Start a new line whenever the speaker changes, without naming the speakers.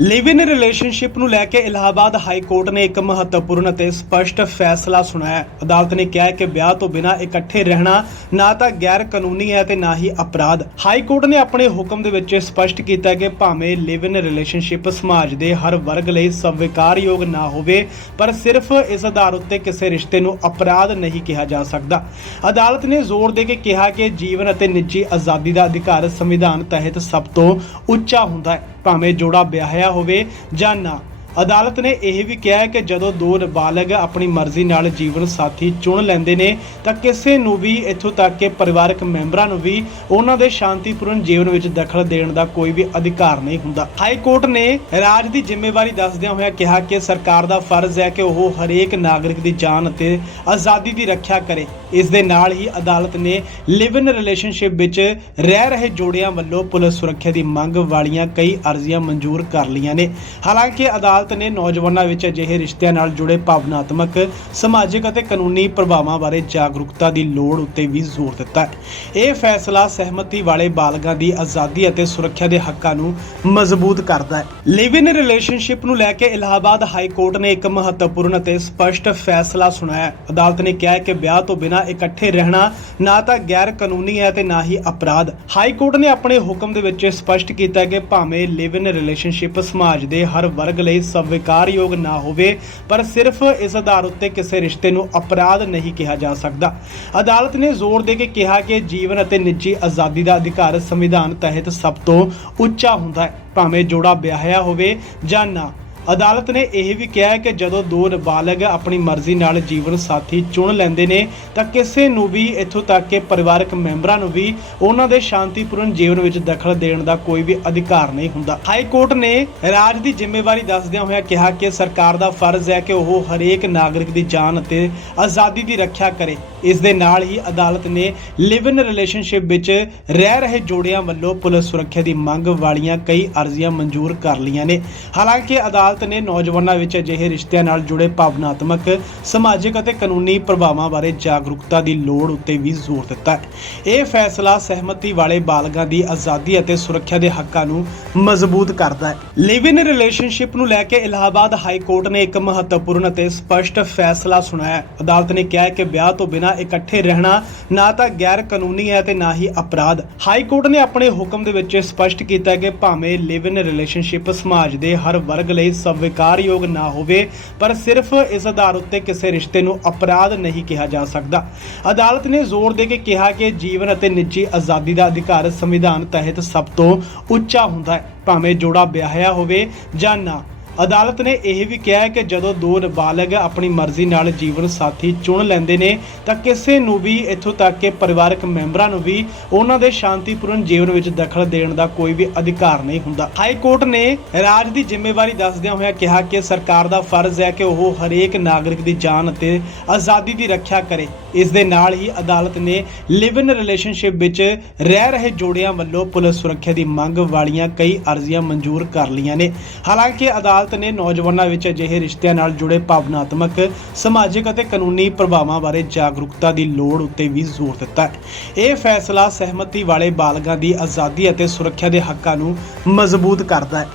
ਲਿਵ ਇਨ relationship ਨੂੰ ਲੈ ਕੇ Allahabad high court ਨੇ ਇੱਕ ਮਹੱਤਵਪੂਰਨ ਅਤੇ ਸਪਸ਼ਟ ਫੈਸਲਾ ਸੁਣਾਇਆ ਹੈ। ਅਦਾਲਤ ਨੇ ਕਿਹਾ ਹੈ ਕਿ ਵਿਆਹ ਤੋਂ ਬਿਨਾਂ ਇਕੱਠੇ ਰਹਿਣਾ ਨਾ ਤਾਂ ਗੈਰ ਕਾਨੂੰਨੀ ਹੈ ਤੇ ਨਾ ਹੀ ਅਪਰਾਧ। ਹਾਈ ਕੋਰਟ ਨੇ ਆਪਣੇ ਹੁਕਮ ਦੇ ਵਿੱਚ ਸਪਸ਼ਟ ਕੀਤਾ ਹੈ ਕਿ ਭਾਵੇਂ ਲਿਵ ਇਨ ਰਿਲੇਸ਼ਨਸ਼ਿਪ ਸਮਾਜ ਦੇ ਹਰ ਵਰਗ ਲਈ ਸਵੀਕਾਰਯੋਗ ਨਾ ਹੋਵੇ, ਪਰ ਸਿਰਫ ਇਸ ਆਧਾਰ ਉੱਤੇ ਕਿਸੇ ਰਿਸ਼ਤੇ ਨੂੰ ਅਪਰਾਧ ਨਹੀਂ ਕਿਹਾ ਜਾ ਸਕਦਾ। ਅਦਾਲਤ ਨੇ ਜ਼ੋਰ ਦੇ ਕੇ ਕਿਹਾ ਕਿ ਜੀਵਨ ਅਤੇ ਨਿੱਜੀ ਆਜ਼ਾਦੀ ਦਾ ਅਧਿਕਾਰ ਸੰਵਿਧਾਨ ਤਹਿਤ ਸਭ ਤੋਂ ਉੱਚਾ ਹੁੰਦਾ ਹੈ। ਭਾਵੇਂ ਜੋੜਾ ਵਿਆਹ ਵਿਆਹਿਆ ਹੋਵੇ ਜਾਂ ਨਾ। ਅਦਾਲਤ ਨੇ ਇਹ ਵੀ ਕਿਹਾ ਕਿ ਜਦੋਂ ਦੋ ਨਾਬਾਲਗ ਆਪਣੀ ਮਰਜ਼ੀ ਨਾਲ ਜੀਵਨ ਸਾਥੀ ਚੁਣ ਲੈਂਦੇ ਨੇ, ਤਾਂ ਕਿਸੇ ਨੂੰ ਵੀ ਇੱਥੋਂ ਤੱਕ ਕਿ ਪਰਿਵਾਰਕ ਮੈਂਬਰਾਂ ਨੂੰ ਵੀ ਉਹਨਾਂ ਦੇ ਸ਼ਾਂਤੀਪੂਰਨ ਜੀਵਨ ਵਿੱਚ ਦਖਲ ਦੇਣ ਦਾ ਕੋਈ ਵੀ ਅਧਿਕਾਰ ਨਹੀਂ ਹੁੰਦਾ। ਹਾਈ ਕੋਰਟ ਨੇ ਰਾਜ ਦੀ ਜ਼ਿੰਮੇਵਾਰੀ ਦੱਸਦਿਆਂ ਹੋਇਆ ਕਿਹਾ ਕਿ ਸਰਕਾਰ ਦਾ ਫਰਜ਼ ਹੈ ਕਿ ਉਹ ਹਰੇਕ ਨਾਗਰਿਕ ਦੀ ਜਾਨ ਅਤੇ ਆਜ਼ਾਦੀ ਦੀ ਰੱਖਿਆ ਕਰੇ। ਇਸ ਦੇ ਨਾਲ ਹੀ ਅਦਾਲਤ ਨੇ ਲਿਵ ਇਨ ਰਿਲੇਸ਼ਨਸ਼ਿਪ ਵਿੱਚ ਰਹਿ ਰਹੇ ਜੋੜਿਆਂ ਵੱਲੋਂ ਪੁਲਿਸ ਸੁਰੱਖਿਆ ਦੀ ਮੰਗ ਵਾਲੀਆਂ ਕਈ ਅਰਜ਼ੀਆਂ ਮਨਜ਼ੂਰ ਕਰ ਲਈਆਂ ਨੇ। ਹਾਲਾਂਕਿ ਅਦਾਲਤ ਨੇ ਨੌਜਵਾਨਾਂ ਵਿੱਚ ਅਜਿਹੇ ਰਿਸ਼ਤਿਆਂ ਨਾਲ ਜੁੜੇ ਭਾਵਨਾਤਮਕ, ਸਮਾਜਿਕ ਅਤੇ ਕਾਨੂੰਨੀ ਪ੍ਰਭਾਵਾਂ ਬਾਰੇ ਜਾਗਰੂਕਤਾ ਦੀ ਲੋੜ ਉੱਤੇ ਵੀ ਜ਼ੋਰ ਦਿੱਤਾ ਹੈ। ਇਹ ਫੈਸਲਾ ਸਹਿਮਤੀ ਵਾਲੇ ਬਾਲਗਾਂ ਦੀ ਆਜ਼ਾਦੀ ਅਤੇ ਸੁਰੱਖਿਆ ਦੇ ਹੱਕਾਂ ਨੂੰ ਮਜ਼ਬੂਤ ਕਰਦਾ ਹੈ। ਲਿਵ ਇਨ ਰਿਲੇਸ਼ਨਸ਼ਿਪ ਨੂੰ ਲੈ ਕੇ ਇਲਾਹਾਬਾਦ ਹਾਈ ਕੋਰਟ ਨੇ ਇੱਕ ਮਹੱਤਵਪੂਰਨ ਅਤੇ ਸਪਸ਼ਟ ਫੈਸਲਾ ਸੁਣਾਇਆ ਹੈ। ਅਦਾਲਤ ਨੇ ਕਿਹਾ ਹੈ ਕਿ ਵਿਆਹ ਤੋਂ ਬਿਨਾਂ ਇਕੱਠੇ ਰਹਿਣਾ ਨਾ ਤਾਂ ਗੈਰ ਕਾਨੂੰਨੀ ਹੈ ਤੇ ਨਾ ਹੀ ਅਪਰਾਧ। ਹਾਈ ਕੋਰਟ ਨੇ ਆਪਣੇ ਹੁਕਮ ਦੇ ਵਿੱਚ ਸਪਸ਼ਟ ਕੀਤਾ ਕਿ ਭਾਵੇਂ ਲਿਵ ਇਨ ਰਿਲੇਸ਼ਨਸ਼ਿਪ ਸਮਾਜ ਦੇ ਹਰ ਵਰਗ ਲਈ ਸਵੀਕਾਰਯੋਗ ਨਾ ਹੋਵੇ, ਪਰ ਸਿਰਫ ਇਸ ਆਧਾਰ ਉੱਤੇ ਕਿਸੇ ਰਿਸ਼ਤੇ ਨੂੰ ਅਪਰਾਧ ਨਹੀਂ ਕਿਹਾ ਜਾ ਸਕਦਾ। ਅਦਾਲਤ ਨੇ ਜ਼ੋਰ ਦੇ ਕੇ ਕਿਹਾ ਕਿ ਜੀਵਨ ਅਤੇ ਨਿੱਜੀ ਆਜ਼ਾਦੀ ਦਾ ਅਧਿਕਾਰ ਸੰਵਿਧਾਨ ਤਹਿਤ ਸਭ ਤੋਂ ਉੱਚਾ ਹੁੰਦਾ ਹੈ। ਭਾਵੇਂ ਜੋੜਾ ਵਿਆਹਿਆ ਹੋਵੇ ਜਾਂ ਨਾ ਅਦਾਲਤ ਨੇ ਇਹ ਵੀ ਕਿਹਾ ਕਿ ਜਦੋਂ ਦੋ ਨਾਬਾਲਗ ਆਪਣੀ ਮਰਜ਼ੀ ਨਾਲ ਜੀਵਨ ਸਾਥੀ ਚੁਣ ਲੈਂਦੇ ਨੇ, ਤਾਂ ਕਿਸੇ ਨੂੰ ਵੀ ਇੱਥੋਂ ਤੱਕ ਕਿ ਪਰਿਵਾਰਕ ਮੈਂਬਰਾਂ ਨੂੰ ਵੀ ਉਹਨਾਂ ਦੇ ਸ਼ਾਂਤੀਪੂਰਨ ਜੀਵਨ ਵਿੱਚ ਦਖਲ ਦੇਣ ਦਾ ਕੋਈ ਵੀ ਅਧਿਕਾਰ ਨਹੀਂ ਹੁੰਦਾ। ਹਾਈ ਕੋਰਟ ਨੇ ਰਾਜ ਦੀ ਜ਼ਿੰਮੇਵਾਰੀ ਦੱਸਦਿਆਂ ਹੋਇਆ ਕਿਹਾ ਕਿ ਸਰਕਾਰ ਦਾ ਫਰਜ਼ ਹੈ ਕਿ ਉਹ ਹਰੇਕ ਨਾਗਰਿਕ ਦੀ ਜਾਨ ਅਤੇ ਆਜ਼ਾਦੀ ਦੀ ਰੱਖਿਆ ਕਰੇ। ਇਸ ਦੇ ਨਾਲ ਹੀ ਅਦਾਲਤ ਨੇ ਲਿਵ ਇਨ ਰਿਲੇਸ਼ਨਸ਼ਿਪ ਵਿੱਚ ਰਹਿ ਰਹੇ ਜੋੜਿਆਂ ਵੱਲੋਂ ਪੁਲਿਸ ਸੁਰੱਖਿਆ ਦੀ ਮੰਗ ਵਾਲੀਆਂ ਕਈ ਅਰਜ਼ੀਆਂ ਮਨਜ਼ੂਰ ਕਰ ਲਈਆਂ ਨੇ। ਹਾਲਾਂਕਿ ਅਦਾਲਤ ਨੇ ਨੌਜਵਾਨਾਂ ਵਿੱਚ ਅਜਿਹੇ ਰਿਸ਼ਤਿਆਂ ਨਾਲ ਜੁੜੇ ਭਾਵਨਾਤਮਕ, ਸਮਾਜਿਕ ਅਤੇ ਕਾਨੂੰਨੀ ਪ੍ਰਭਾਵਾਂ ਬਾਰੇ ਜਾਗਰੂਕਤਾ ਦੀ ਲੋੜ ਉੱਤੇ ਵੀ ਜ਼ੋਰ ਦਿੱਤਾ ਹੈ। ਇਹ ਫੈਸਲਾ ਸਹਿਮਤੀ ਵਾਲੇ ਬਾਲਗਾਂ ਦੀ ਆਜ਼ਾਦੀ ਅਤੇ ਸੁਰੱਖਿਆ ਦੇ ਹੱਕਾਂ ਨੂੰ ਮਜ਼ਬੂਤ ਕਰਦਾ ਹੈ। ਲਿਵ ਇਨ ਰਿਲੇਸ਼ਨਸ਼ਿਪ ਨੂੰ ਲੈ ਕੇ ਇਲਾਹਾਬਾਦ ਹਾਈ ਕੋਰਟ ਨੇ ਇੱਕ ਮਹੱਤਵਪੂਰਨ ਅਤੇ ਸਪਸ਼ਟ ਫੈਸਲਾ ਸੁਣਾਇਆ ਅਦਾਲਤ ਨੇ ਕਿਹਾ ਹੈ ਕਿ ਵਿਆਹ ਤੋਂ ਬਿਨਾਂ ਇਕੱਠੇ ਰਹਿਣਾ ਨਾ ਤਾਂ ਗੈਰ ਕਾਨੂੰਨੀ ਹੈ ਤੇ ਨਾ ਹੀ ਅਪਰਾਧ। ਹਾਈ ਕੋਰਟ ਨੇ ਆਪਣੇ ਹੁਕਮ ਦੇ ਵਿੱਚ ਸਪਸ਼ਟ ਕੀਤਾ ਕਿ ਭਾਵੇਂ ਲਿਵ ਇਨ ਰਿਲੇਸ਼ਨਸ਼ਿਪ ਸਮਾਜ ਦੇ ਹਰ ਵਰਗ ਲਈ ਸਵੀਕਾਰਯੋਗ ਨਾ ਹੋਵੇ, ਪਰ ਸਿਰਫ ਇਸ ਆਧਾਰ ਉੱਤੇ ਕਿਸੇ ਰਿਸ਼ਤੇ ਨੂੰ ਅਪਰਾਧ ਨਹੀਂ ਕਿਹਾ ਜਾ ਸਕਦਾ। ਅਦਾਲਤ ਨੇ ਜ਼ੋਰ ਦੇ ਕੇ ਕਿਹਾ ਕਿ ਜੀਵਨ ਅਤੇ ਨਿੱਜੀ ਆਜ਼ਾਦੀ ਦਾ ਅਧਿਕਾਰ ਸੰਵਿਧਾਨ ਤਹਿਤ ਸਭ ਤੋਂ ਉੱਚਾ ਹੁੰਦਾ ਹੈ। ਭਾਵੇਂ ਜੋੜਾ ਵਿਆਹਿਆ ਹੋਵੇ ਜਾਂ ਨਾ ਅਦਾਲਤ ਨੇ ਇਹ ਵੀ ਕਿਹਾ ਹੈ ਕਿ ਜਦੋਂ ਦੋ ਨਾਬਾਲਗ ਆਪਣੀ ਮਰਜ਼ੀ ਨਾਲ ਜੀਵਨ ਸਾਥੀ ਚੁਣ ਲੈਂਦੇ ਨੇ, ਤਾਂ ਕਿਸੇ ਨੂੰ ਵੀ ਇੱਥੋਂ ਤੱਕ ਕਿ ਪਰਿਵਾਰਕ ਮੈਂਬਰਾਂ ਨੂੰ ਵੀ ਉਹਨਾਂ ਦੇ ਸ਼ਾਂਤੀਪੂਰਨ ਜੀਵਨ ਵਿੱਚ ਦਖਲ ਦੇਣ ਦਾ ਕੋਈ ਵੀ ਅਧਿਕਾਰ ਨਹੀਂ ਹੁੰਦਾ। ਹਾਈ ਕੋਰਟ ਨੇ ਰਾਜ ਦੀ ਜ਼ਿੰਮੇਵਾਰੀ ਦੱਸਦਿਆਂ ਹੋਇਆ ਕਿਹਾ ਕਿ ਸਰਕਾਰ ਦਾ ਫਰਜ਼ ਹੈ ਕਿ ਉਹ ਹਰੇਕ ਨਾਗਰਿਕ ਦੀ ਜਾਨ ਅਤੇ ਆਜ਼ਾਦੀ ਦੀ ਰੱਖਿਆ ਕਰੇ। ਇਸ ਦੇ ਨਾਲ ਹੀ ਅਦਾਲਤ ਨੇ ਲਿਵ ਇਨ ਰਿਲੇਸ਼ਨਸ਼ਿਪ ਵਿੱਚ ਰਹਿ ਰਹੇ ਜੋੜਿਆਂ ਵੱਲੋਂ ਪੁਲਿਸ ਸੁਰੱਖਿਆ ਦੀ ਮੰਗ ਵਾਲੀਆਂ ਕਈ ਅਰਜ਼ੀਆਂ ਮਨਜ਼ੂਰ ਕਰ ਲਈਆਂ ਨੇ। ਹਾਲਾਂਕਿ ਅਦਾਲਤ ਅਦਾਲਤ ਨੇ ਨੌਜਵਾਨਾਂ ਵਿੱਚ ਅਜਿਹੇ ਰਿਸ਼ਤਿਆਂ ਨਾਲ ਜੁੜੇ ਭਾਵਨਾਤਮਕ, ਸਮਾਜਿਕ ਅਤੇ ਕਾਨੂੰਨੀ ਪ੍ਰਭਾਵਾਂ ਬਾਰੇ ਜਾਗਰੂਕਤਾ ਦੀ ਲੋੜ ਉੱਤੇ ਵੀ ਜ਼ੋਰ ਦਿੱਤਾ ਹੈ। ਇਹ ਫੈਸਲਾ ਸਹਿਮਤੀ ਵਾਲੇ ਬਾਲਗਾਂ ਦੀ ਆਜ਼ਾਦੀ ਅਤੇ ਸੁਰੱਖਿਆ ਦੇ ਹੱਕਾਂ ਨੂੰ ਮਜ਼ਬੂਤ ਕਰਦਾ ਹੈ।